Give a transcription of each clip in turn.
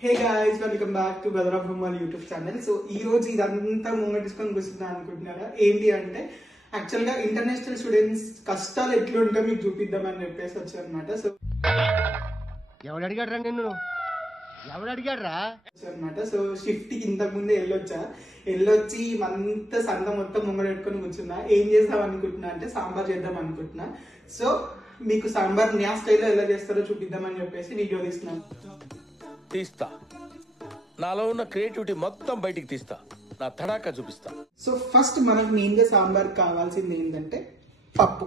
Hey guys, welcome back to brother of Human YouTube channel. So ఈ రోజు ఇదంతా moment తీసుకొని కూర్చున్నా అనుకుంటున్నారా? ఏంటి అంటే యాక్చువల్ గా ఇంటర్నేషనల్ స్టూడెంట్స్ కష్టాలు ఎట్లుంటో మీకు చూపిద్దామని చెప్పేసి వచ్చారనమాట. సో ఎవడు అడిగాడ్రా నిన్ను? ఎవడు అడిగాడ్రా అనమాట. సో షిఫ్ట్ కి ఇంతకు ముందే వెళ్ళొచ్చి అంత సంఘం మొత్తం ముంగడ పెట్టుకొని కూర్చున్నా. ఏం చేద్దాం అనుకుంటున్నా అంటే సాంబార్ చేద్దాం అనుకుంటున్నా. సో మీకు సాంబార్ న్యా స్టైల్లో ఎలా చేస్తారో చూపిద్దామని చెప్పేసి వీడియో తీస్తా. నాలో ఉన్న క్రియేటివిటీ మొత్తం బయటికి తీస్తా, నా తడాకా చూపిస్తా. సో ఫస్ట్ మనకు మెయిన్ గా సాంబార్ కావాల్సింది ఏంటంటే పప్పు.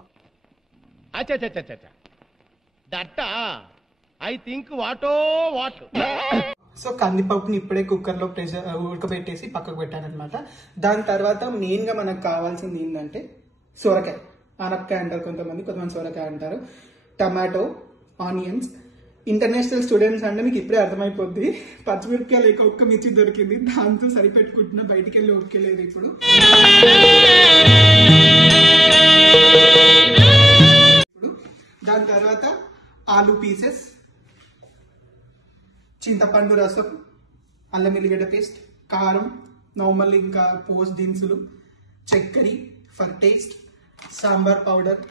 దట్ ఐ థింక్ వాటో వాట్. సో కందిపప్పుని ఇప్పుడే కుక్కర్ లో ఉడకబెట్టేసి పక్కకు పెట్టానమాట. దాని తర్వాత మెయిన్ గా మనకు కావాల్సింది ఏంటంటే సొరకాయ, ఆనపకాయ అంటారు కొంతమంది సొరకాయ అంటారు, టమాటో, ఆనియన్స్. ఇంటర్నేషనల్ స్టూడెంట్స్ అంటే మీకు ఇప్పుడే అర్థమైపోద్ది. పచ్చిమిరపకాయ లేక ఒక్క మిర్చి దొరికింది, దాంతో సరిపెట్టుకుంటున్నా. బయటికి వెళ్ళి ఒక్కలేదు ఇప్పుడు. దాని తర్వాత ఆలు పీసెస్, చింతపండు రసం, అల్లం ఎల్లిగడ్డ పేస్ట్, కారం, నార్మల్ ఇంకా పోస్ట్ దినుసులు, చక్కెర for taste, sambar powder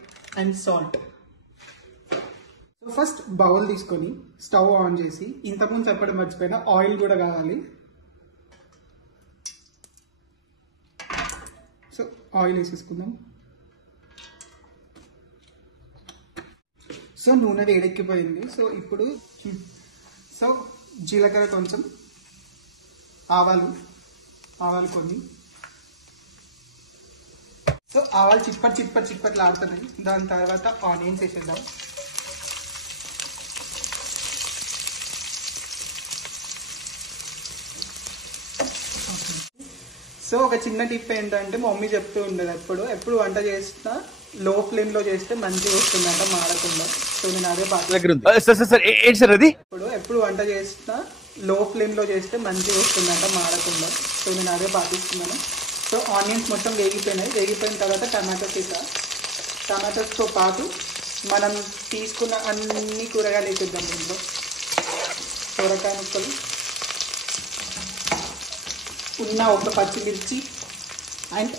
and salt. So first bowl తీసుకొని స్టవ్ ఆన్ చేసి, ఇంతకుముందు చెప్పడం మర్చిపోయినా ఆయిల్ కూడా కావాలి. సో ఆయిల్ వేసేసుకుందాం. సో నూనె వేడెక్కిపోయింది. సో ఇప్పుడు జీలకర్ర కొంచెం, ఆవాలు కొన్ని. సో ఆవాలు చిప్పట్లు ఆడుతున్నాయి. దాని తర్వాత ఆనియన్స్ వేసేద్దాం. సో ఒక చిన్న టిప్ ఏంటంటే మా మమ్మీ చెప్తూ ఉండేది, ఎప్పుడు వంట చేసినా లో ఫ్లేమ్ లో చేస్తే మంచిగా వస్తుందంట, మాడకుండా. సో నేను అదే ఎప్పుడు వంట చేసినా లో ఫ్లేమ్ లో చేస్తే మంచిగా వస్తుందంట, మాడకుండా. సో నేను అదే పాటిస్తున్నాను. సో ఆనియన్స్ మొత్తం వేగిపోయిన తర్వాత టమాటోస్తో పాటు మనం తీసుకున్న అన్ని కూరగాయలు వేసేద్దాం. దీంట్లో సొరకాయ ముక్కలు, ఉన్న ఒక పచ్చిమిర్చి అండ్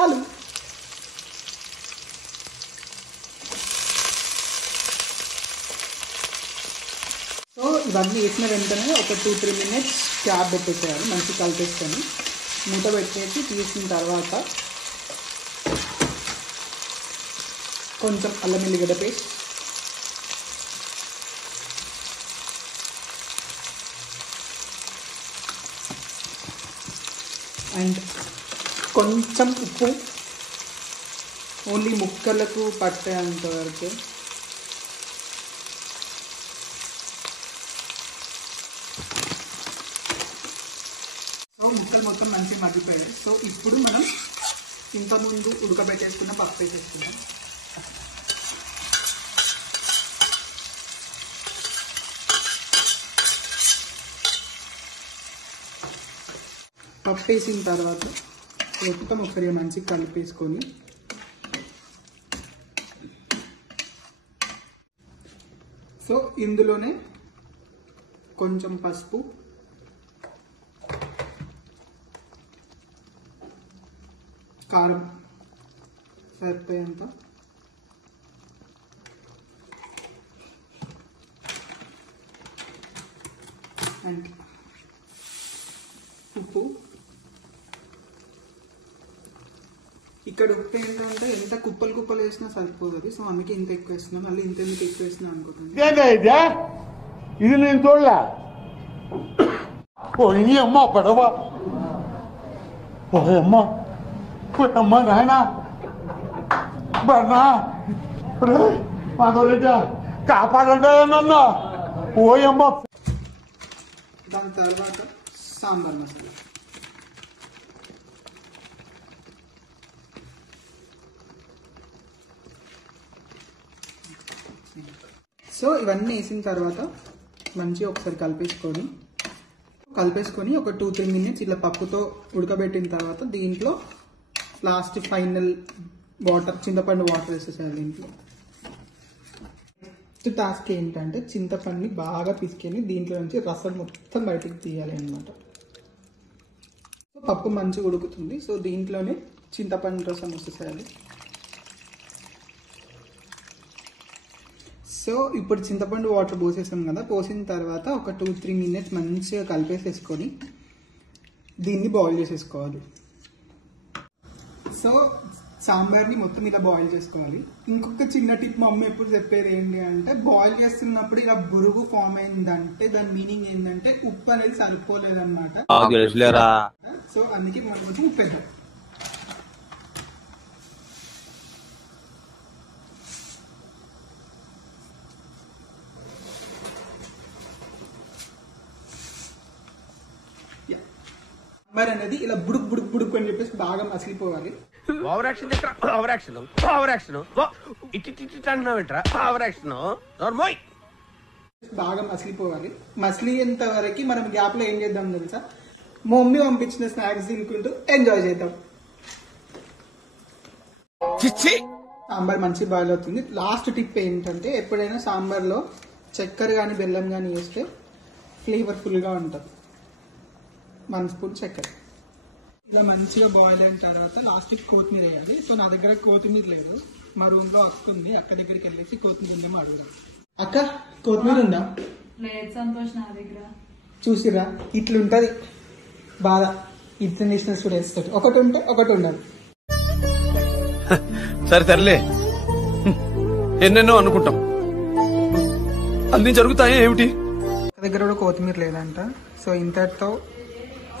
ఆలు. సో ఇవన్నీ వేసిన వెంటనే ఒక 2-3 minutes క్యాప్ పెట్టేసేయాలి. మంచిగా కలిపేసుకొని మూత పెట్టేసి తీసిన తర్వాత కొంచెం అల్లం ఎల్లిగడ్డ పేస్ట్, అండ్ కొంచెం ఉప్పు, ఓన్లీ ముక్కలకు పట్టేంత వరకు. సో ముక్కలు మొత్తం మంచిగా మగ్గిపోయాయి. సో ఇప్పుడు మనం ఇంతకుముందు ఉడకబెట్టేసుకున్న పప్పు వేసేసుకున్నాం. పప్పు వేసిన తర్వాత మొత్తం ఒకసారి మంచిగా కలిపేసుకొని సో ఇందులోనే కొంచెం పసుపు, కారం సరిపోయేంత, అండ్ ఉప్పు. ఇక్కడ ఉప్పు ఏంటంటే ఎంత కుప్పలు వేసినా సరిపోతుంది. సో అందుకే ఇంత ఎక్కువ వేస్తున్నాం. మళ్ళీ ఇంత ఎక్కువ వేస్తున్నాం అనుకుంటున్నాను. ఇది నేను చూడలే. అమ్మ పడవ, అమ్మ నాయన బన్నా కాపాడండి నన్ను. ఓయమ్మ. దాని తర్వాత సాంబార్ మసాలా. సో ఇవన్నీ వేసిన తర్వాత మంచిగా ఒకసారి కలిపేసుకొని ఒక 2-3 minutes ఇలా పప్పుతో ఉడకబెట్టిన తర్వాత దీంట్లో లాస్ట్ ఫైనల్ వాటర్, చింతపండు వాటర్ వేసేసారు దీంట్లో. ఫస్ట్ టాస్క్ ఏంటంటే చింతపండుని బాగా పిసికిని దీంట్లో నుంచి రసం మొత్తం బయటికి తీయాలి అన్నమాట. పప్పు మంచిగా ఉడుకుతుంది, సో దీంట్లోనే చింతపండు రసం వచ్చేసేయాలి. సో ఇప్పుడు చింతపండు వాటర్ పోసేసాం కదా, పోసిన తర్వాత ఒక 2-3 minutes మంచిగా కలిపేసేసుకొని దీన్ని బాయిల్ చేసేసుకోవాలి. సో సాంబార్ని మొత్తం ఇలా బాయిల్ చేసుకోవాలి. ఇంకొక చిన్న టిప్ మా అమ్మ ఎప్పుడు చెప్పేది ఏంటి అంటే, బాయిల్ చేస్తున్నప్పుడు ఇలా బురుగు ఫామ్ అయిందంటే దాని మీనింగ్ ఏంటంటే ఉప్పు అనేది సరిపోలేదన్నమాట. సో అందుకే మనం కొంచెం ఉప్పు వేద్దాం. సాంబార్ అనేది ఇలా బుడుక్ బుడుక్ బుడుక్ అని చెప్పేసి బాగా మసిలిపోవాలి. Over action over action over action it అంటున్నావేంట్రా ఓవర్ యాక్షన్ నార్మల్ బాగా మసిలిపోవాలి. మసిలింత వరకు మనం గ్యాప్ లో ఏం చేద్దాం తెలుసా, మా మమ్మీ పంపించిన స్నాక్స్ తినుకుంటూ ఎంజాయ్ చేద్దాం. సాంబార్ మంచి బాయిల్ అవుతుంది. లాస్ట్ టిప్ ఏంటంటే, ఎప్పుడైనా సాంబార్ లో చక్కెర కానీ బెల్లం కానీ వేస్తే ఫ్లేవర్ఫుల్ గా ఉంటుంది. 1 స్పూన్ చక్కెర. ఇలా మంచిగా బాయిల్ అయిన తర్వాత లాస్ట్ కొత్తిమీర వేయాలి. సో నా దగ్గర కొత్తిమీర లేదు, మా రూమ్ లో అక్క ఉంది, అక్క దగ్గరికి వెళ్ళేసి కొత్తిమీర ఉందేమో అడుగుదాం. అక్క కొత్తిమీర ఉందా? లేదు సంతోష్, నా దగ్గర. చూసిరా ఇట్లుంటది బాధ ఇంటర్నేషనల్ స్టూడెంట్స్ తోటి. ఒకటి ఉంటే ఒకటి ఉండదు. సరే తరలే, ఎన్నెన్నో అనుకుంటాం, అన్ని జరుగుతాయి ఏమిటి. దగ్గర కూడా కొత్తిమీర లేదంట. సో ఇంతటితో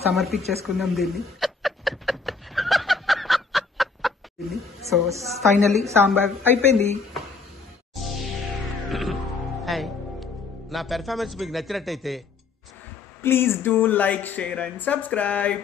సమర్పించేసుకుందాం దీన్ని. సో ఫైనల్లీ సాంబార్ అయిపోయింది. నా పెర్ఫార్మెన్స్ మీకు నచ్చినట్టయితే please do like, share and subscribe.